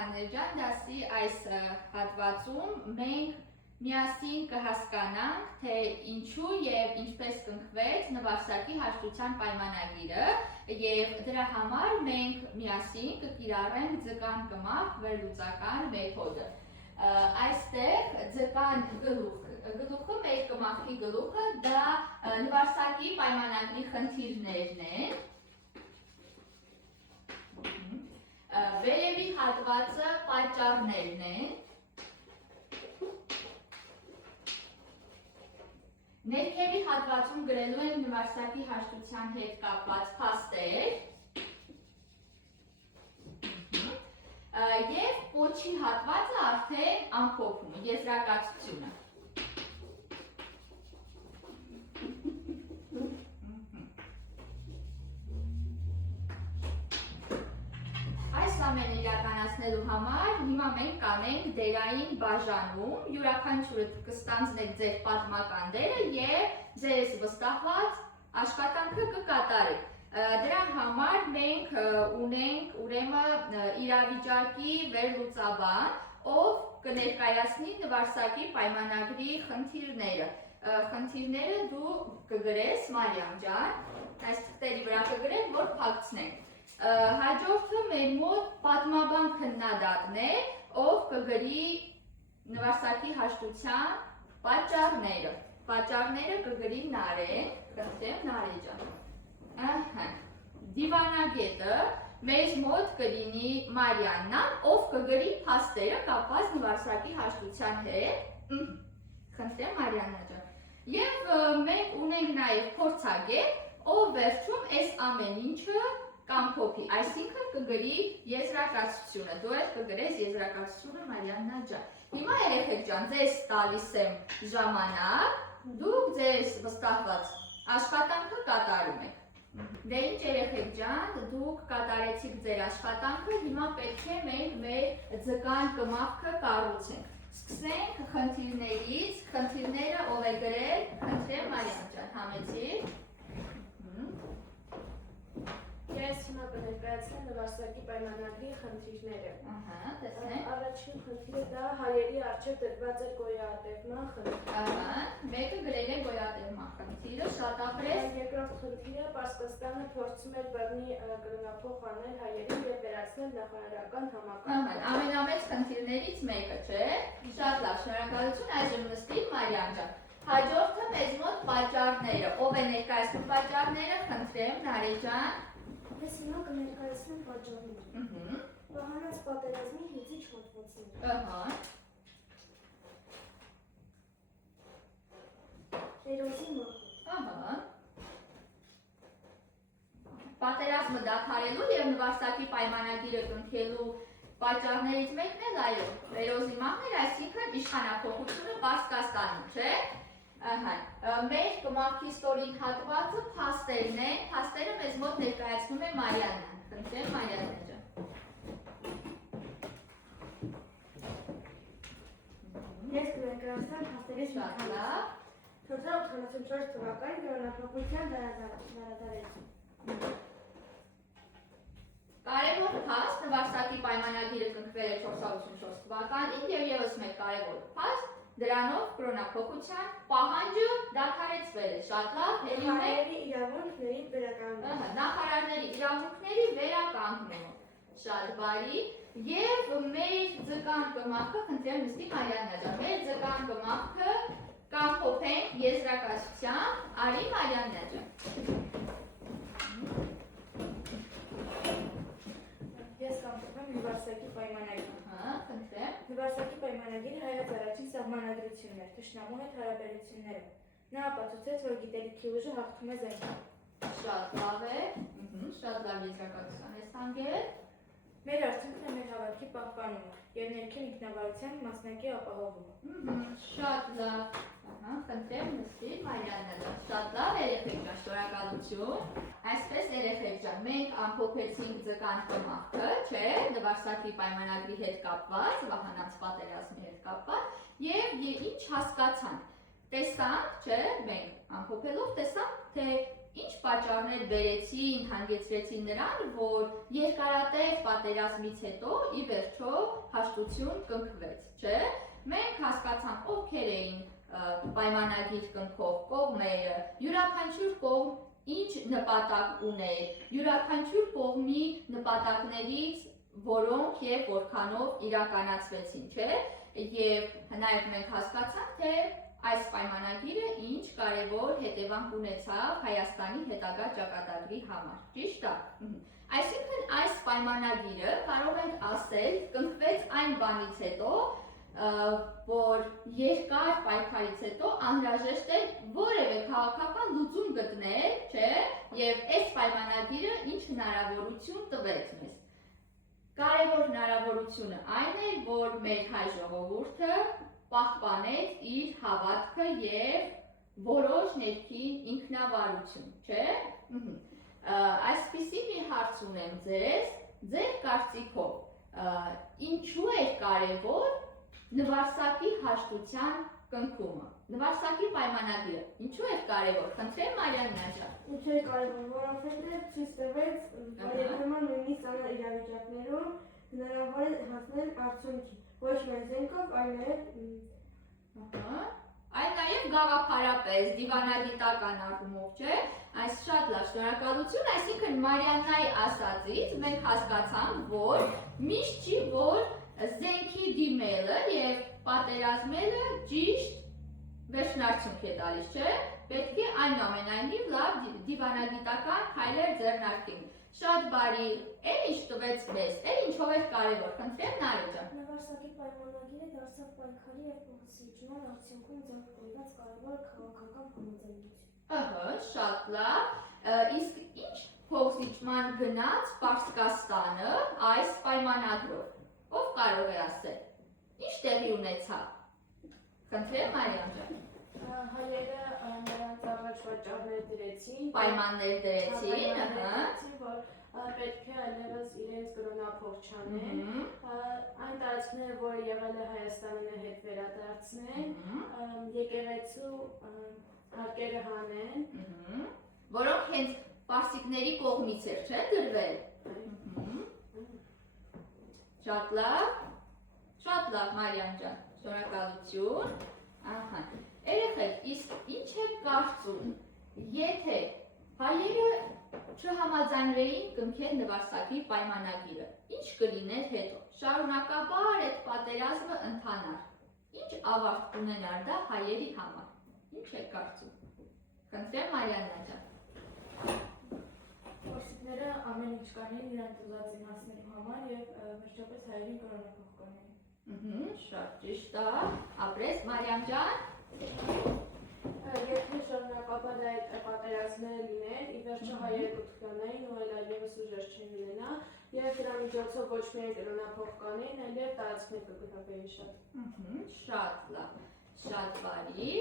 երեխաներ ջան, դասի այս հատվածում մենք միասին կհասկանանք, թե ինչու եւ ինչպես կնքվեց նվարսակի հաշտության պայմանագիրը եւ դրա համար մենք միասին կկիրառենք ձկան կմախ վերլուծական մեթոդը։ Այստեղ ձկան գլուխը, մեր կմախի գլուխը, դա նվարսակի պայմանագրի խնդիրներն են։ Վերևի հատվածը պատճառներն են։ Ներքևի հատվածում գրելու են նվարսակի հաշտության հետ կապված փաստեր։ Եվ պոչի հատվածը արդեն ամփոփումը, եզրակացությունը։ Այս ամենը իրականացնելու համար հիմա մենք կանենք դերային բաժանում, յուրաքանչյուրը կստանձնեք ձեր պատմական դերը եւ ձեզ վստահված աշխատանքը կկատարեք։ Դրա համար մենք ունենք ուրեմն իրավիճակի վերլուծաբան, ով կներկայացնի նվարսակի պայմանագրի խնդիրները։ Խնդիրները դու կգրես Մարիամ ջան, այս թղթերի վրա կգրեմ, որ փակցնենք։ Հաջորդը մեր մոտ պատմաբան քննադատն է, ով կգրի նվարսակի հաշտության պատճառները։ Պատճառները կգրի Նարեն, խնդրեմ Նարեջ ջան։ Դիվանագետը մեզ մոտ կլինի Մարիաննան, ով կգրի փաստերը կապված նվարսակի հաշտության հետ։ Խնդրեմ Մարիաննա ջան։ Եվ մենք ունենք նաև փորձագետ, ով վերջում այս ամեն ինչը կամփոփի, այսինքն կգրի եզրակացությունը, դու էլ կգրես եզրակացությունը Մարիաննա ջան։ Հիմա երեխեք ջան, ձեզ տալիս եմ ժամանակ, դուք ձեզ վստահված աշխատանքը կատարում եք։ Դե ինչ երեխեք ջան, դուք կատարեցիք ձեր աշխատանքը, հիմա պետք է մենք մեր ձկան կմախքը կառուցենք։ Սկսենք խնդիրներից, խնդիրները ով է գրել, խնդրեմ Մարիամ ջան, համեցի։ Ես հիմա կներկայացնեմ նվարսակի պայմանագրի խնդիրները։ Առաջին խնդիրը դա հայերի առջև դրված է գոյատևման խնդիրը։ Մեկը գրել է գոյատևման խնդիրը, շատ ապրես։ Երկրորդ խնդիրը Պարսկաստանը փորձում էր բռնի կրոնափոխ անել հայերին եւ վերացնել նախանարական համակարգը։ Ամենամեծ խնդիրներից մեկը, չէ՞։ Շատ լավ, շնորհակալություն, այժմ նստի Մարիամ ջան։ Հաջորդը մեզ մոտ պատճառները, ով է ներկայացնում պատճառները, խնդրեմ Նարեջ ջան։ Ես հիմա կներկայացնեմ պատճառները։ Վահանաց պատերազմի հիծիչ հատվածները։ Հերոսի մահը։ Պատերազմը դադարելու եւ նվարսակի պայմանագիրը կնքելու պատճառներից մեկն էլ այո, Հերոսի մահն էր, այսինքն իշխանափոխությունը Պարսկաստանում, չէ՞։ Մեր կմախքի ստորին հատվածը փաստերն են, փաստերը մեզ մոտ ներկայացնում է Մարիաննան, խնդրեմ Մարիաննա ջան։ Ես կներկայացնեմ փաստերից մի քանի։ 484 թվականի կրոնափոխության դարադարեցում։ Կարևոր փաստ, նվարսակի պայմանագիրը կնքվել է 484 թվականին եւ եւս մեկ կարևոր փաստ, դրանով կրոնափոխության պահանջը դադարեցվել է, շատ լավ, նախարարների իրավունքների վերականգնումը։ Նախարարների իրավունքների վերականգնումը, շատ բարի, եւ մեր ձկան կմախքը, խնդրեմ նստի Մարիաննա ջան, մեր ձկան կմախքը կամփոփենք եզրակացությամբ, արի Մարիաննա ջան։ Ես կամփոփեմ նվարսակի պայմանագիրը։ Խնդրեմ։ Նվարսակի պայմանագիրը հայոց առաջին սահմանադրությունն էր, թշնամու հետ հարաբերությունները։ Նա ապացուցեց, որ գիտելիքի ուժը հաղթում է զենքին։ Շատ լավ է, շատ լավ եզրակացության ես հանգել։ Մեր արդյունքն է մեր հավատքի պահպանումը եւ ներքին ինքնավարության մասնակի ապահովումը։ Շատ լավ։ Խնդրեմ նստի Մարիաննա ջան, շատ լավ երեխեք ջան, շնորհակալություն։ Այսպես երեխեք ջան, մենք ամփոփեցինք ձկան կմախքը, չէ, նվարսակի պայմանագրի հետ կապված, Վահանաց պատերազմի հետ կապված, եւ ինչ հասկացանք։ Տեսանք, չէ, մենք ամփոփելով տեսանք, թե ինչ պատճառներ բերեցին, հանգեցրեցին նրան, որ երկարատև պատերազմից հետո ի վերջո հաշտություն կնքվեց, չէ։ Մենք հասկացանք ովքեր էին պայմանագիր կնքող կողմերը, յուրաքանչյուր կողմ ինչ նպատակ ուներ, յուրաքանչյուր կողմի նպատակներից որոնք եւ որքանով իրականացվեցին, չէ։ Եվ նաև մենք հասկացանք, թե այս պայմանագիրը ինչ կարևոր հետևանք ունեցավ Հայաստանի հետագա ճակատագրի համար, ճիշտ է։ Այսինքն այս պայմանագիրը կարող ենք ասել կնքվեց այն բանից հետո, որ երկար պայքարից հետո անհրաժեշտ է որևէ քաղաքական լուծում գտնել, չէ, եւ այս պայմանագիրը ինչ հնարավորություն տվեց մեզ։ Կարևոր հնարավորությունը այն է, որ մեր հայ ժողովուրդը պահպանեց իր հավատքը եւ որոշ ներքին ինքնավարություն, չէ։ Այսպիսի մի հարց ունեմ ձեզ, ձեր կարծիքով ինչու է կարևոր նվարսակի հաշտության կնքումը, նվարսակի պայմանագիրը, ինչու է կարևոր, խնդրեմ Մարիաննա ջան։ Ինչու է կարևոր, որովհետև ցույց տվեց, երբեմն նույնիսկ ծանր իրավիճակներում հնարավոր է հասնել արդյունքի, ոչ միայն զենքով, այլ նաև գաղափարապես, դիվանագիտական առումով, չէ, այս շատ լավ, շնորհակալություն, այսինքն Մարիաննայի ասածից մենք հասկացանք, որ միշտ չի, որ զենքի դիմելը եւ պատերազմելը ճիշտ վերջնարդյունք է տալիս, չէ, պետք է այնուամենայնիվ լավ դիվանագիտական քայլեր ձեռնարկենք։ Շատ բարի, էլ ինչ տվեց մեզ, էլ ինչով էր կարևոր, խնդրեմ Նարեկ ջան։ Նվարսակի պայմանագիրը դարձավ պայքարի եւ փոխսիջման արդյունքում ձեռք բերված կարևոր քաղաքական համաձայնություն։ Շատ լավ, իսկ ինչ փոխսիջման գնաց Պարսկաստանը այս պայմանագրով, ով կարող է ասել, ինչ տեղի ունեցավ, խնդրեմ Մարիամ ջան։ Հայերը նրանց առաջ վաճառներ դրեցին, պայմաններ դրեցին, որ պետք է այլևս իրենց կրոնափոխ չանեն, այն տարածքները, որը եղել է Հայաստանին հետ վերադարձնեն, եկեղեցու հարկերը հանեն, որոնք հենց պարսիկների կողմից էր, չէ, դրվել։ Շատ լավ Մարիամ ջան, շնորհակալություն։ Երեխեք, իսկ ինչ եք կարծում, եթե հայերը չհամաձայնվեին կնքել նվարսակի պայմանագիրը, ինչ կլիներ հետո, շարունակաբար այդ պատերազմը ընթանար, ինչ ավարտ կունենար դա հայերի համար, ինչ եք կարծում, խնդրեմ Մարիաննա ջան։ Պարսիկները ամեն ինչ կանեն նրանց ուզածին հասնելու համար եւ վերջապես հայերին կրոնափոխ կանեն։ Շատ ճիշտ է, ապրես Մարիամ ջան։ Եթե շարունակաբար այդ պատերազմները լիներ, ի վերջո հայերը կթուլանային ու այլևս ուժեր չեն լինենա, եւ դրա միջոցով ոչ միայն կրոնափոխ կանեն, այլև տարածքներ կգրավեին շատ։ Շատ լավ, շատ բարի,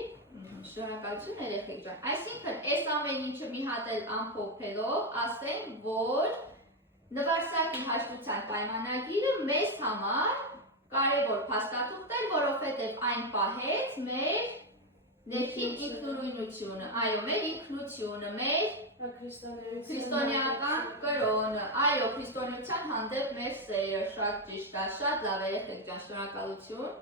շնորհակալություն երեխեք ջան։ Այսինքն, այս ամեն ինչը մի հատ էլ ամփոփելով, ասենք, որ նվարսակի հաշտության պայմանագիրը մեզ համար կարևոր փաստաթուղթ էր, որովհետև այն պահեց մեր ներքին ինքնուրույնությունը, այո, մեր ինքնությունը, մեր քրիստոնեական կրոնը, այո, քրիստոնեության հանդեպ մեր սերը, շատ ճիշտ է, շատ լավ երեխեք ջան, շնորհակալություն։